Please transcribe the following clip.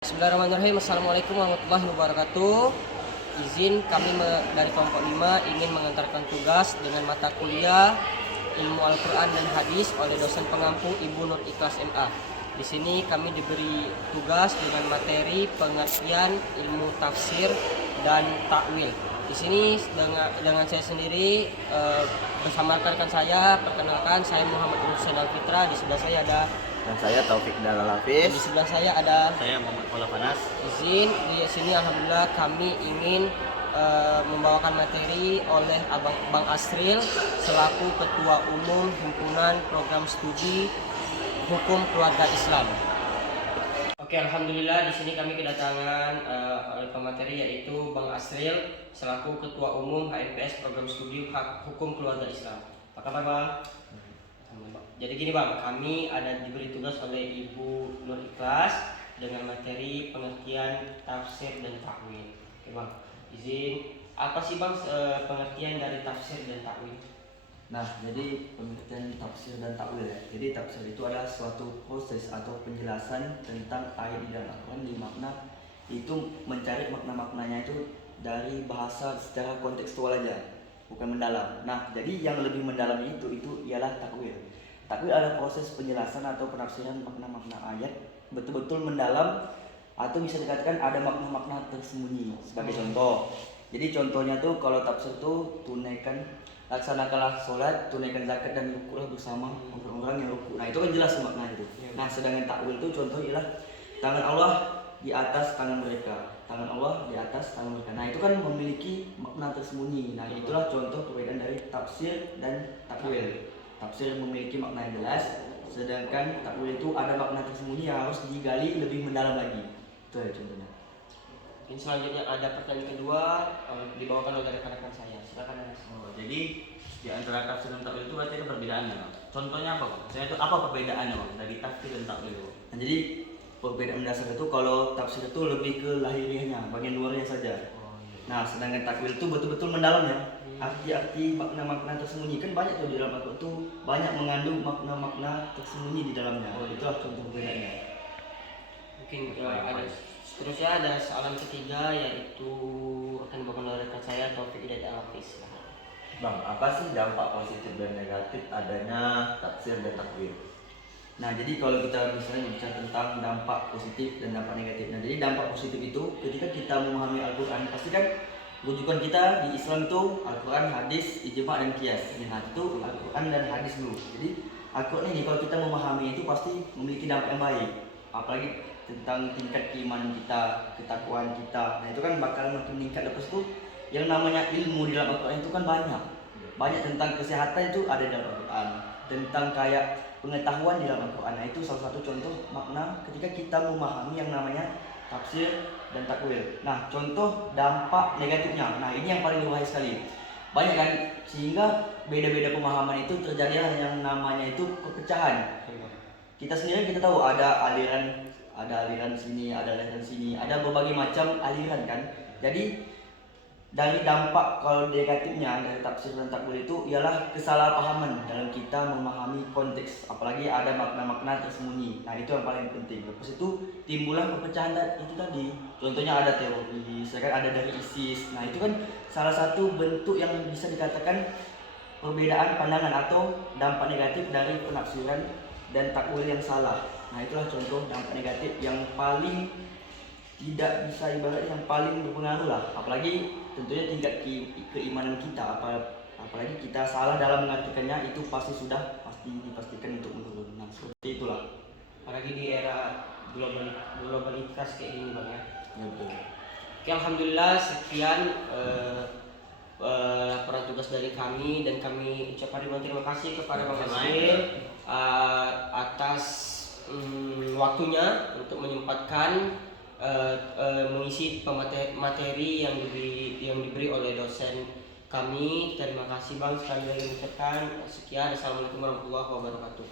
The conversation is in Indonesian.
Bismillahirrahmanirrahim. Assalamualaikum warahmatullahi wabarakatuh. Izin kami dari kelompok 5 ingin mengantarkan tugas dengan mata kuliah Ilmu Al-Quran dan Hadis oleh dosen pengampu Ibu Nur Ikhlas MA. Di sini kami diberi tugas dengan materi pengertian ilmu tafsir dan takwil. Di sini dengan saya sendiri bersama rekan saya, perkenalkan saya Muhammad Hussein Alfitra. Di sebelah saya ada Dan saya Taufik Dalal Hafiz. di sebelah saya ada Saya Muhammad Paula Panas. izin. Di sini alhamdulillah kami ingin membawakan materi oleh Bang Asril selaku Ketua Umum Himpunan Program Studi Hukum Keluarga Islam. Oke, alhamdulillah di sini kami kedatangan oleh pemateri yaitu Bang Asril selaku Ketua Umum HMPS Program Studi Hukum Keluarga Islam. Apa kabar, Bang? Jadi gini, Bang, kami ada diberi tugas oleh Ibu Nur Ikhlas dengan materi pengertian tafsir dan takwil. Oke, Bang, izin. Apa sih, Bang, pengertian dari tafsir dan takwil? Nah, jadi pengertian tafsir dan takwil ya. Jadi tafsir itu adalah suatu proses atau penjelasan tentang ayat di dalam Al-Quran di makna itu mencari makna-maknanya itu dari bahasa secara kontekstual aja, bukan mendalam. Nah, jadi yang lebih mendalam itu ialah takwil. Takwil adalah proses penjelasan atau penafsiran makna-makna ayat betul-betul mendalam atau bisa dikatakan ada makna-makna tersembunyi. Sebagai contoh, jadi contohnya tuh kalau tafsir tuh laksanakanlah sholat, tunaikan zakat dan rukuklah bersama orang-orang yang rukuk. Nah, itu kan jelas makna itu. Nah, sedangkan takwil itu contoh ialah tangan Allah di atas tangan mereka, tangan Allah di atas tangan mereka. Nah, itu kan memiliki makna tersembunyi. Nah, itulah contoh perbedaan dari tafsir dan takwil. Tafsir memiliki makna yang jelas, sedangkan takwil itu ada makna tersembunyi yang harus digali lebih mendalam lagi. Itu ya contohnya. Mungkin selanjutnya ada pertanyaan kedua dibawakan oleh rekan-rekan saya. Silakan, Mas. Jadi di antara tafsir dan takwil itu berarti ada perbedaannya, Bang. Contohnya apa, Bang? Saya itu apa perbedaannya, Bang, dari tafsir dan takwil itu? Nah, jadi perbedaan mendasar itu kalau tafsir itu lebih ke lahiriahnya, bagian luarnya saja. Nah, sedangkan takwil itu betul-betul mendalam ya. Arti-arti makna-makna tersembunyi kan banyak tuh di dalam Al-Quran itu banyak mengandung makna-makna tersembunyi di dalamnya. Itulah contoh perbedaannya. Mungkin ada seterusnya ada soalan ketiga yaitu akan dibawakan oleh rekan saya Taufik Dalal Hafiz. Bang, apa sih dampak positif dan negatif adanya tafsir dan takwil? Nah, jadi kalau kita misalnya bicara tentang dampak positif dan dampak negatif. Nah, jadi dampak positif itu ketika kita memahami Al-Quran, pasti kan rujukan kita di Islam itu Al-Quran, hadis, ijma' dan qiyas. Nah, itu Al-Quran dan hadis dulu. Jadi Al-Quran ini kalau kita memahami itu pasti memiliki dampak yang baik. Apalagi tentang tingkat keimanan kita, ketakwaan kita. Nah, itu kan bakal makin meningkat. Lepas itu yang namanya ilmu di dalam Al-Quran itu kan banyak. Banyak tentang kesehatan itu ada di dalam Al-Quran. Tentang kayak pengetahuan di dalam Al-Quran. Nah, itu salah satu contoh makna ketika kita memahami yang namanya tafsir dan takwil. Nah, contoh dampak negatifnya. Nah, ini yang paling berbahaya sekali. Banyak kan, sehingga beda-beda pemahaman itu terjadi yang namanya itu perpecahan. Kita sendiri kita tahu ada aliran sini, ada aliran sini, ada berbagai macam aliran kan. Jadi dari dampak kalau negatifnya dari tafsir dan takwil itu ialah kesalahpahaman dalam kita memahami konteks, apalagi ada makna-makna tersembunyi. Nah, itu yang paling penting. Lepas itu timbullah perpecahan itu tadi. Contohnya ada teroris, kan ada dari ISIS. Nah, itu kan salah satu bentuk yang bisa dikatakan perbedaan pandangan atau dampak negatif dari penafsiran dan takwil yang salah. Nah, itulah contoh dampak negatif yang paling tidak bisa ibaratnya yang paling berpengaruh lah, apalagi tentunya tingkat keimanan kita, apalagi kita salah dalam mengartikannya itu pasti dipastikan untuk menurun. Nah, seperti itulah. Apalagi di era globalitas kayak gini, Bang, ya. Ya, betul. Oke, alhamdulillah sekian laporan tugas dari kami dan kami ucapkan terima kasih kepada Bang Asril atas waktunya untuk menyempatkan mengisi materi yang diberi oleh dosen kami. Terima kasih, Bang, sekali lagi mengucapkan sekian. Assalamualaikum warahmatullahi wabarakatuh.